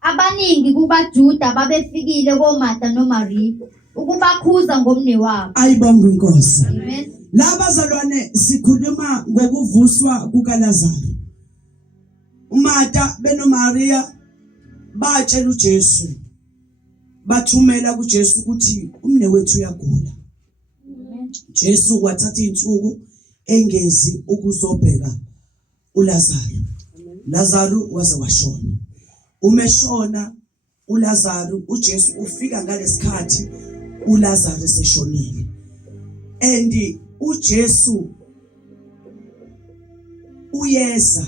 Abaningi kubaJuda babefikile koMartha noMaria ukubakhuza ngomne wabo. Ayibonge inkosi. Amen. La bazalwane sikhuluma ngokuvuswa kukaLazaro. uMartha benoMaria batshela uJesu, bathumela kuJesu ukuthi umne wethu uyagula. Jesu wathatha insuku engezi ukuzobheka uLazaro. Lazaro waze washona. Umeshona uLazaro, uJesu ufika ngalesikhathi uLazaro seshonile. And uJesu uyeza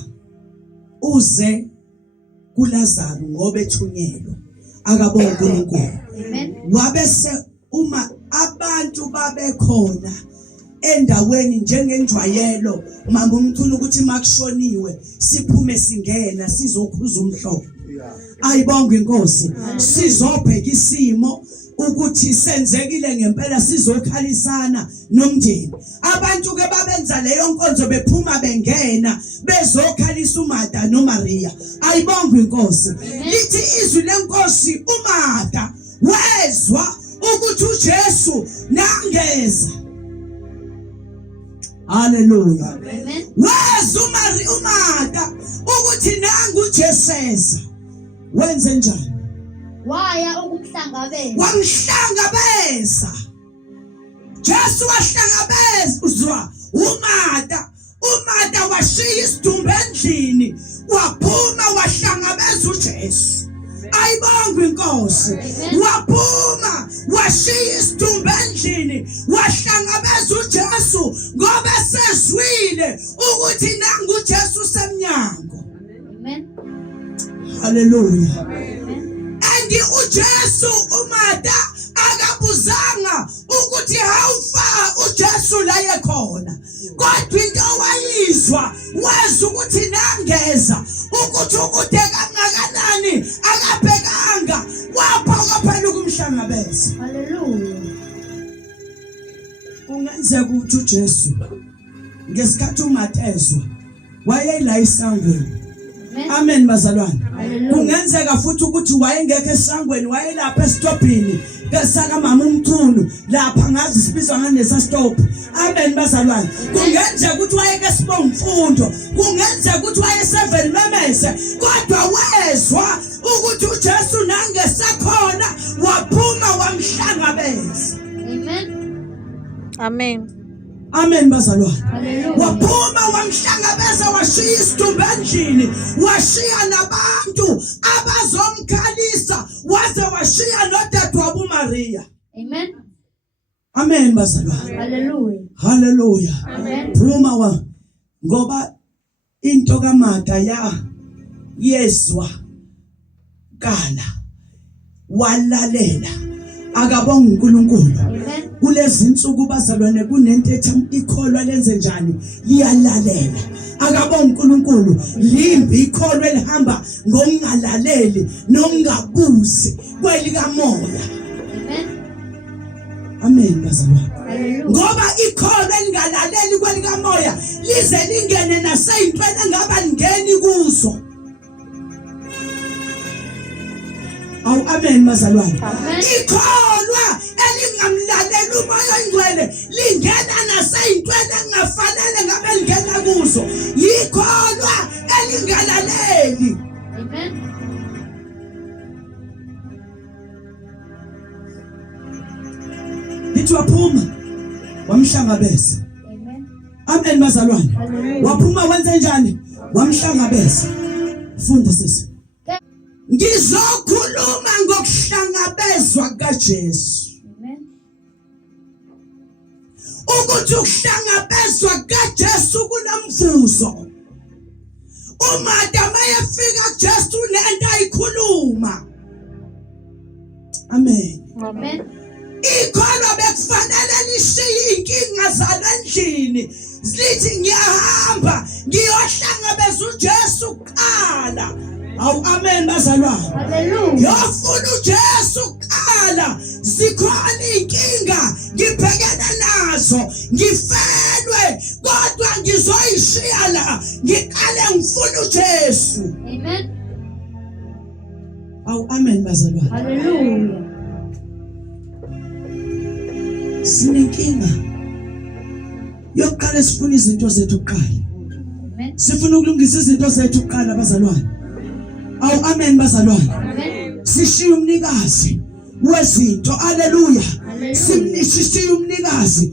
uze kuLazaro ngoba ethunyelwa akabonga uNkulunkulu. Amen. Wabese uma abantu babekhona endaweni njengenjwayelo mama umthula ukuthi makushoniwe siphume singena sizokhuza umhlobo. Ayibonge inkosi. Sizobheka isimo ukuthi senzekile ngempela sizokhalisana nomndeni. Abantu ke babenza leyo nkonzo bephuma bengena bezokhalisa uMartha noMaria. Ayibonge inkosi. Lithi izwi lenkosi uMartha wezwa ukuthi uJesu nangeza. Hallelujah. Amen. Wezwa uMartha ukuthi nangu uJesu. Wenze njani? Waya ukumhlangabeza. Wamhlangabeza. Jesu wahlangabezwa uMartha. uMartha washiya isidumbu endlini waphuma wahlangabeza uJesu. Ayibonge inkosi. Waphuma washiya isidumbu endlini wahlangabeza uJesu ngoba sezwile ukuthi nangu uJesu semnyango. Amen. Hallelujah. Amen. And uJesu uMartha akabuzanga ukuthi hawufa uJesu la ekhona. Kodwa into wayizwa wezwa ukuthi nangeza ukuthi ukude kangakanani akabhekanga waphoka phela ukumhlangabeza. Hallelujah. Kungenzeka ukuthi uJesu ngesikhathi uMartha ezwa wayela esangweni. Amen bazalwane. Kungenzeka futhi ukuthi wayengekho esangweni wayelapha esitobhini ngesaka mama umthunu lapha ngazi sibizwa nganesa stop. Amen bazalwane. Kungenzeka ukuthi wayeke sibomfundo, kungenzeka ukuthi waye 7 memese kodwa wezwa ukuthi uJesu nangesakhona waphuma wamhlangabeza. Amen. Amen. Amen bazalwane. Hallelujah. Waphuma wamhlangabeza washiya isidumbu endlini washiya nabantu abazomkhalisa waze washiya nodadewabo uMaria. Amen. Amen bazalwane. Hallelujah. Hallelujah. Amen. Phuma ngoba into kaMartha yezwa kala walalela akabonga uNkulunkulu. Amen. Kulezi insuku bazalwane kunento ethi ikholwa lenze njani liyalalela akabonga uNkulunkulu. Limbi ikholwa elihamba ngokungalaleli nokungabuzi kwelikamoya. Amen. Amen bazalwane. Hallelujah. Ngoba ikholwa elingalaleli kwelikamoya lize lingene naseyintweni engaba lingeni kuzo. Awu amen bazalwane. Ikholwa elingamlalela umoya oyingcwele lingena naseyintweni engafanele ngabe lingena kuzo. Ikholwa elingalaleli. Amen. Lithi waphuma wamhlangabeza. Amen. Amen bazalwane. Hallelujah. Waphuma wenze njani? Wamhlangabeza. Funda sisi. Ngizokhuluma ngokuhlangabezwa kaJesu. Amen. Ukuthi ukuhlangabezwa kaJesu kunomvuzo. uMartha mayefika kuJesu nento ayikhuluma. Amen. Amen. Ikholwa bekufanele lishiye inkinga zalendlini. Lithi ngiyahamba ngiyohlangabeza uJesu kuqala. Awu amen bazalwane. Hallelujah. Yofuna uJesu kuqala. Zikhona inkinga ngibhekene nazo, ngifelwe kodwa ngizoyishiya la. Ngiqale ngifuna uJesu. Amen. Awu amen bazalwane. Hallelujah. Sinenkinga yokuqala sifuna izinto zethu kuqala. Amen. Sifuna ukulungisa izinto zethu kuqala bazalwane. Awu amen bazalwane. Amen. Sishiya umnikazi wezinto. Haleluya. Sishiya umnikazi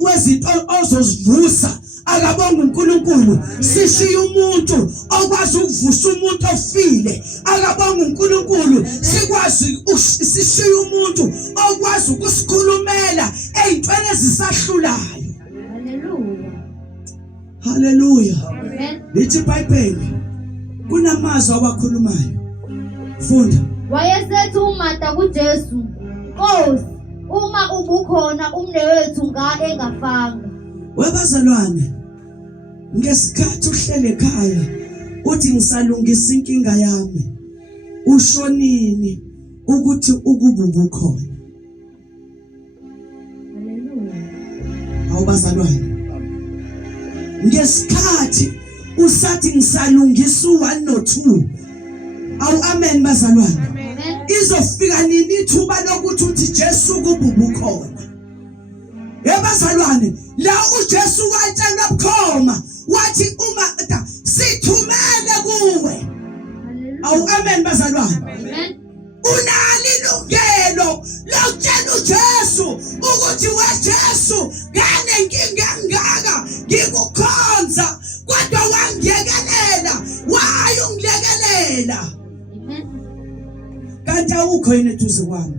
wezinto ozozivusa akabonga uNkulunkulu. Sishiya umuntu okwazi ukuvusa umuntu ofile akabonga uNkulunkulu. Sishiya umuntu okwazi ukusikhulumela ezintweni ezisahlulayo. Hallelujah. Haleluya. Amen. Lithi iBhayibheli kunamazwi awakhulumayo. Funda. Wayesethi uMatha kuJesu, Nkosi, uma ubukhona umnewethu engafanga. Webazalwane, ngesikhathi uhlele ekhaya uthi ngisalungisa inkinga yami, ushonini ukuthi ukuba ubukhona. Hallelujah. Awubazalwane, ngesikhathi usathi ngisalungisa u1 no2. Awu amen bazalwane. Amen. Izofika nini ithuba lokuthi uthi Jesu ukuba ubukhona? Yebazalwane, la uJesu watshela bukhoma wathi uMatha sithumele kuwe. Awu amen bazalwane. Amen. Unalo ilungelo lokutshela uJesu ukuthi weJesu nganenkinga engaka ngikukhonza kodwa wangiyekelela. Wayungilekelela. Amen. Kanti awukho yini eduze kwami?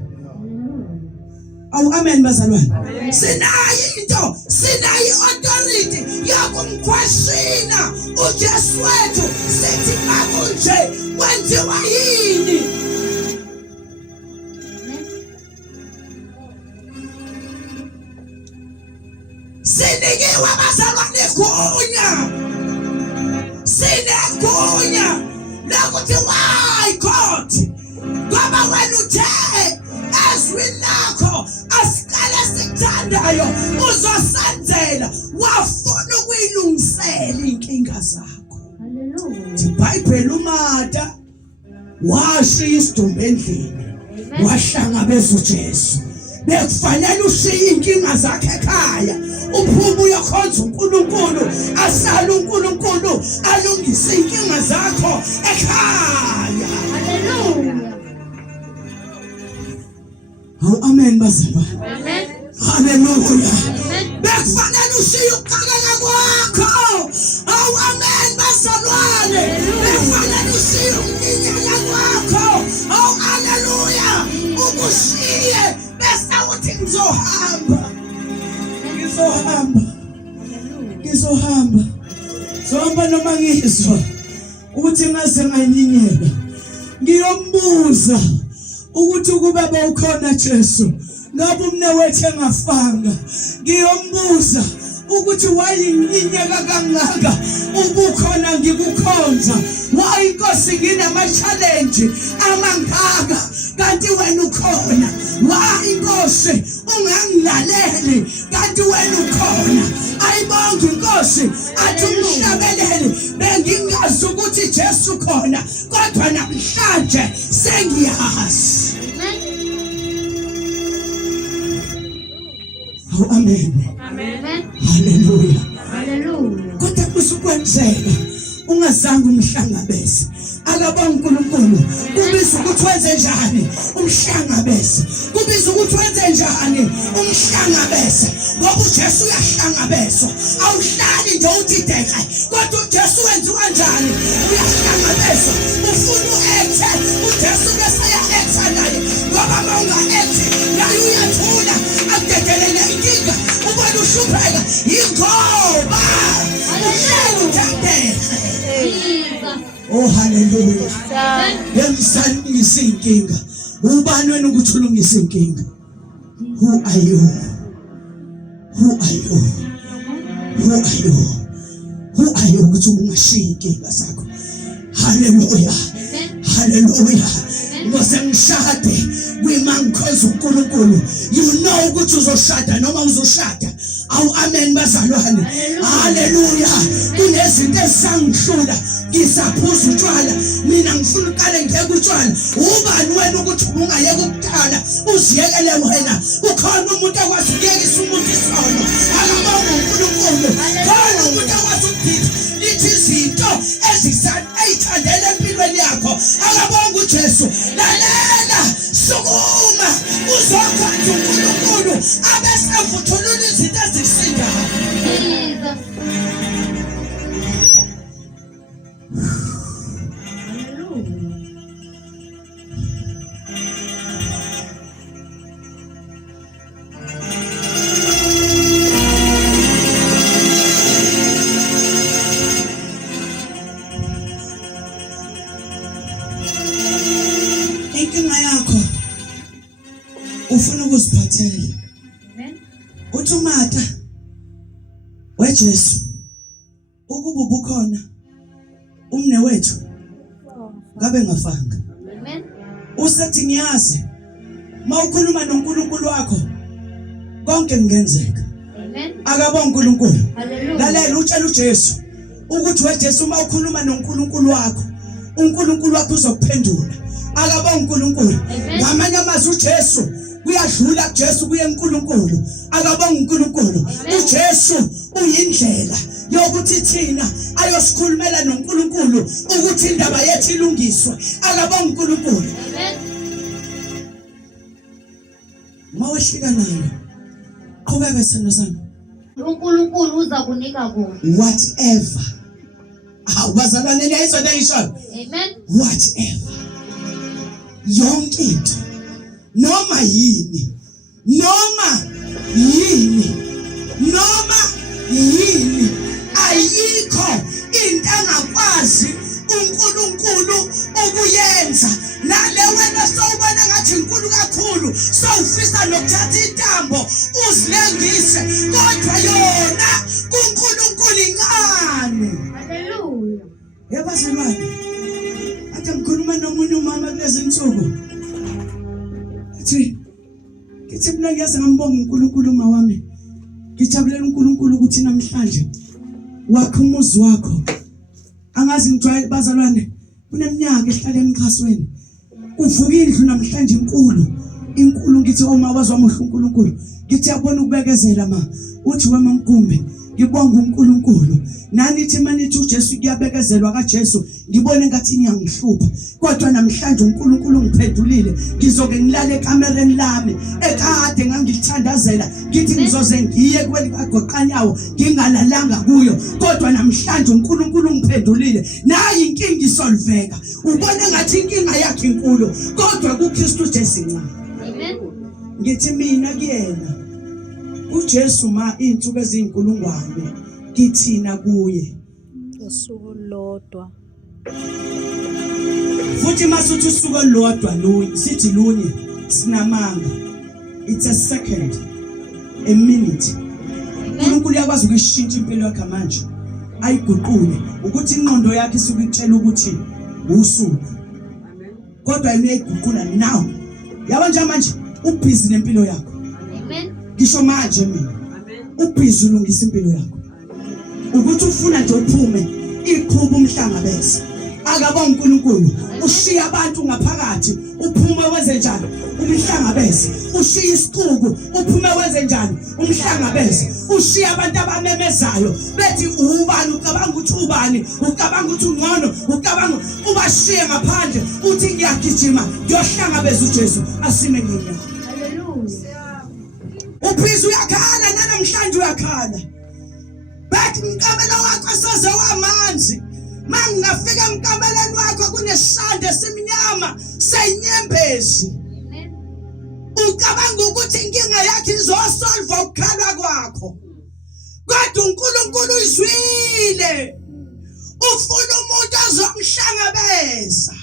Awu amen bazalwane. Sinayo authority yokumquestiona uJesu wethu sithi makunje kwenziwa yini? Sinikiwe bazalwane igunya. Sinegunya lokuthi why God ngoba wena uthe ezwi lakho asiqale sikuthandayo uzosenzela. Wafuna ukuyilungisela inkinga zakho. Hallelujah. iBhayibheli uMatha washiya isidumbu endlini wahlangabeza uJesu. Bekufanele ushiye inkinga zakhe ekhaya uphume uyokhonza uNkulunkulu, asale uNkulunkulu alungise inkinga zakho ekhaya. Hallelujah. Awu amen bazalwane. Amen. Haleluya. Amen. Bekufanele ushiye ukuqala kwakho. Awu amen bazalwane. Bekufanele ushiye umnyinyana kwakho. Awu haleluya. Ukushiye bese uthi ngizohamba. Ngizohamba. Zohamba noma ngizwa ukuthi ngase ngayinyinyela. Ngiyombuza ukuthi ukubaba ukhona Jesu. Ngabe umnewethu engafanga. Ngiyombuza ukuthi wayinyinyeka kangaka ubukhona ngikukhonza. Wayi Nkosi nginama challenge amangaka kanti wena ukhona. Wayi Nkosi ungangilaleli kanti wena ukhona. Ayibonge Nkosi athi umhlabeleli bengingazi ukuthi Jesu khona kodwa namhlanje sengiyazi. Amen. Amen. Hallelujah. Hallelujah. Kodwa kusukwenzeka ungazange umhlangabeze. Akabonga uNkulunkulu. Kubiza ukuthi wenze njani umhlangabeze. Kubiza ukuthi wenze njani umhlangabeze. Ngoba uJesu uyahlangabezwa. Awuhlali nje uthi deke. Kodwa uJesu wenza kanjani? Uyahlangabezwa. Ufuna uethe uJesu bese ya naye. Ngoba monga ethi naye uyathula akudedelele inkinga. Ubona ushupheka ingoba oh hallelujah. Yemsalungisa inkinga. Ubani wena ukuthi ulungise inkinga? Who are you? Who are you? Who are you? Who are you ukuthi ungashiya inkinga zakho? Hallelujah. Hallelujah. Ngose ngishade kwimangikhoza uNkulunkulu. You know ukuthi uzoshada noma uzoshada. Awu amen bazalwane. Hallelujah. Kunezinto esangihlula ngisaphuza utshwala mina ngifuna uqale ngeke utshwala ubani wena ukuthi ungayeka ukuthala uziyekele wena ukhona umuntu akwazi ukuyekisa umuntu isono akabonga uNkulunkulu khona umuntu akwazi ukuphila lithi izinto ezisayithandela empilweni yakho akabonga uJesu lalela sukuma uzokwenza uNkulunkulu abesevuthulula izinto ezisindayo. Inkinga yakho ufuna ukuziphathela. Amen. Uthi uMatha weJesu ukuba ubukhona umnewethu ngabe ngafanga. Amen. Usethi ngiyazi mawukhuluma noNkulunkulu wakho konke kungenzeka. Amen. Akabonga uNkulunkulu. Hallelujah. Lalela utshela uJesu ukuthi weJesu mawukhuluma noNkulunkulu wakho uNkulunkulu wakho uzokuphendula. Akabonga uNkulunkulu. Ngamanye amazwi uJesu kuyadlula kuJesu kuye eNkulunkulu. Akabonga uNkulunkulu. uJesu uyindlela yokuthi thina ayosikhulumela noNkulunkulu ukuthi indaba yethu ilungiswe. Akabonga uNkulunkulu. Amen. Mawehlika nayo qhubeka sithando sami. uNkulunkulu uza kunika kona. Whatever. Awubazalwane leyizona eyisho. Amen. Whatever. Yonke into noma yini ayikho into angakwazi uNkulunkulu ukuyenza. Nale wena sowubona ngathi inkulu kakhulu sowufisa nokuthatha intambo uzilengise kodwa yona kuNkulunkulu incane. Hallelujah. Yabazalwane ake ngikhuluma nomunye umama kulezi insuku Ngithi mina ngiyazi ngambonga uNkulunkulu uma wami. Ngijabulela uNkulunkulu ukuthi namhlanje wakhe umuzi wakho. Angazi ngijwayele bazalwane kuneminyaka ehlala emxhasweni. Uvuka indlu namhlanje inkulu ngithi uma wazwama uNkulunkulu. Ngithi yabona ukubekezela ma. Uthi wema Mkumbi ngibonga uNkulunkulu. Nanithi manithi uJesu kuyabekezelwa kaJesu ngibone ngathi niyangihlupha. Kodwa namhlanje uNkulunkulu ngiphendulile. Ngizoke ngilale ekamereni lami ekade ngangilithandazela ngithi ngizoze ngiye kwelikagoqanyawo ngingalalanga kuyo. Kodwa namhlanje uNkulunkulu ngiphendulile. Nayi inkinga isolveka. Ubone ngathi inkinga yakhe inkulu kodwa kuKristu Jesu incane. Amen. Ngithi mina kuyena uJesu ma insuku ezinkulungwane kithina kuye usuku lodwa futhi masuthi usuku olodwa lunye sithi lunye sinamanga. It's a second, a minute. uNkulunkulu yakwazi ukuyishintsha impilo yakhe manje ayiguqule ukuthi ingqondo yakhe isuke itshela ukuthi usuku kodwa ayiguqula now. Yaba nje manje ubhizi nempilo yakho. Amen. Ngisho manje mina ubhizi ulungisa impilo yakho ukuthi ufuna nje uphume iqhubu umhlangabeze. Akabonga uNkulunkulu ushiya abantu ngaphakathi uphume wenze njani umhlangabeze. Ushiya isiqubu uphume wenze njani umhlangabeze. Ushiya abantu abamemezayo bethi ubani ucabanga ukuthi ubani ucabanga ukuthi ungcono ucabanga ubashiye ngaphandle uthi ngiyagijima ngiyohlangabeza uJesu asime ngiyona. Hallelujah. Ubhizi uyakhala namhlanje uyakhala. Bathi umkamela wakho soze wamanzi. Mangafika emkameleni wakho kunesande simnyama senyembezi. Amen. Ucabanga ukuthi inkinga yakhe izosolva ukukhala kwakho. Kodwa uNkulunkulu izwile. Ufuna umuntu ozomhlangabeza.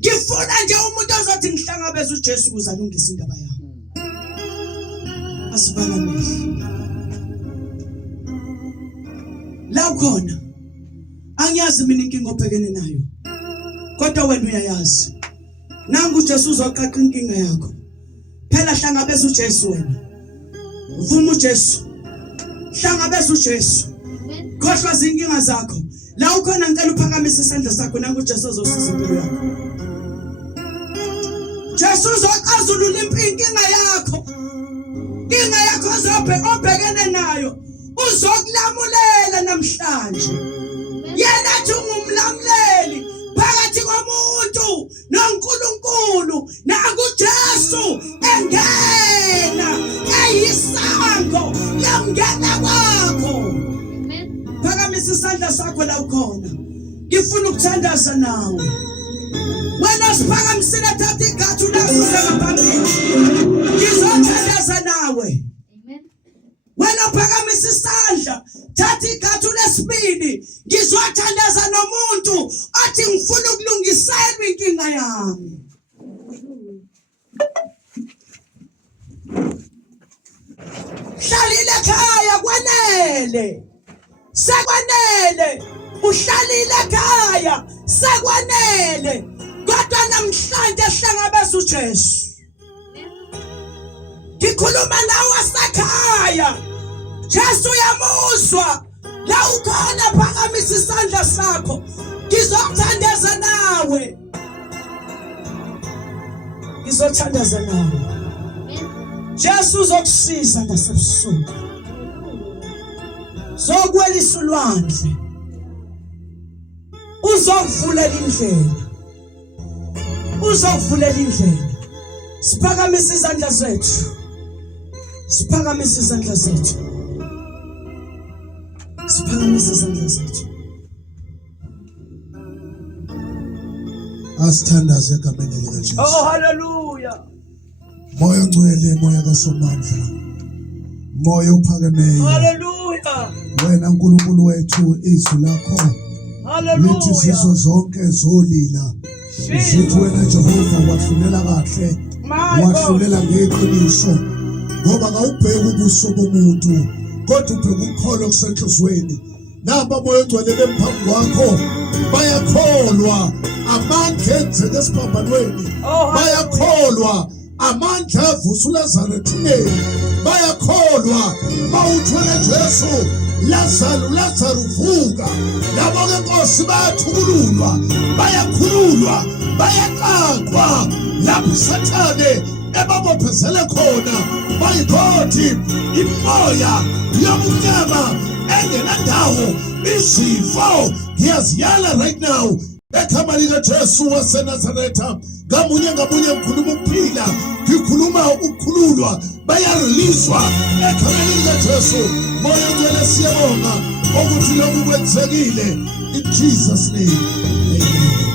Ngifuna nje umuntu ozothi ngihlangabeza uJesu ukuze alungise indaba yami. Asibala mehlo. La khona angiyazi mina inkinga obhekene nayo. Kodwa wena uyayazi. Nangu uJesu uzoqaqa inkinga yakho. Phela hlangabeza uJesu wena. Uvuma uJesu. Hlangabeza uJesu. Amen. Khohlwa izinkinga zakho. La ukhona ngicela uphakamise isandla sakho nangu Jesu uzosiza impilo yakho. Jesu uzoxazulula inkinga yakho. Inkinga yakho obhekene nayo uzokulamulela namhlanje. Yena athi ungumlamuleli phakathi komuntu noNkulunkulu nakuJesu engena eyisango lamngena kwakho. Phakamisa isandla sakho la ukhona. Ngifuna ukuthandaza nawe. Wena siphakamisile thatha igathu lakho ngaphambili. Ngizothandaza nawe. Wena uphakamisa isandla thatha igathu lesibili. Ngizothandaza nomuntu athi ngifuna ukulungiselwa inkinga yami. Hlalile ekhaya kwanele. Sekwanele. Uhlalile ekhaya sekwanele. Kodwa namhlanje sihlangabeza uJesu. Ngikhuluma nawe wasekhaya. Jesu uyamuzwa. La ukhona phakamisa isandla sakho. Ngizothandaza nawe. Ngizothandaza nawe. Jesu uzokusiza ngasebusuku. Zokwelisa ulwandle. Uzokuvulela indlela. Uzokuvulela indlela. Siphakamisa izandla zethu. Siphakamisa izandla zethu. Siphakamisa izandla zethu. Asithandaze egameni likaJesu. Oh hallelujah. Moya ongcwele, moya kaSomandla. Moya ophakemeyo. Hallelujah. Wena uNkulunkulu wethu izwi lakho. Lithi sizo zonke zolila. Sithi wena Jehova wahlulela kahle. Wahlulela ngeqiniso. Ngoba kawubheki ubuso bomuntu, kodwa ubheka ukholo kusenhlizweni. Naba moya ongcwele bemphambi kwakho bayakholwa amandla enzeke esiphambanweni. Bayakholwa amandla avusa uLazaro ethuneni. Bayakholwa bawuthwele Jesu Lazaro vuka. Labo ke Nkosi bayathukululwa, bayakhululwa, bayaqaqwa lapho Sathane ebabophezele khona. Bayikhothi imoya yobumnyama engenandawo izifo ngiyaziyala right now ekhama likaJesu waseNazaretha. Ngamunye ngamunye ngikhuluma ukuphila, ngikhuluma ukukhululwa, bayariliswa ekhameni likaJesu. Moya ongcwele siyabonga ukuthi lokhu kwenzekile in Jesus name. Amen.